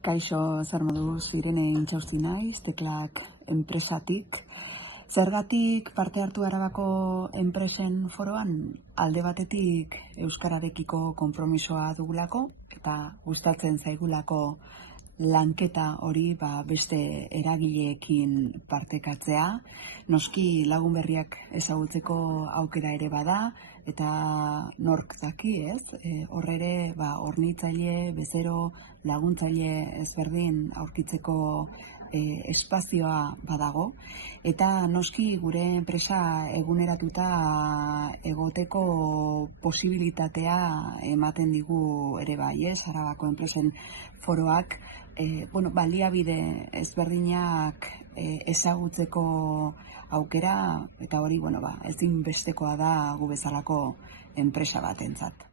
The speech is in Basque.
Kaixo, zer moduz, Irene Intxausti naiz, Teklak enpresatik. Zergatik parte hartu Arabako enpresen foroan? Alde batetik euskararekiko konpromisoa dugulako eta gustatzen zaigulako lanketa hori beste eragileekin partekatzea. Noski lagun berriak ezagutzeko aukera ere bada, eta nork daki, ez? Hor ere, hornitzaile, bezero, laguntzaile ezberdin aurkitzeko espazioa badago. Eta noski gure enpresa eguneratuta egoteko posibilitatea ematen digu ere bai, ez? Arabako enpresen foroak baliabide ezberdinak ezagutzeko aukera, eta hori ezinbestekoa da gu bezalako enpresa batentzat.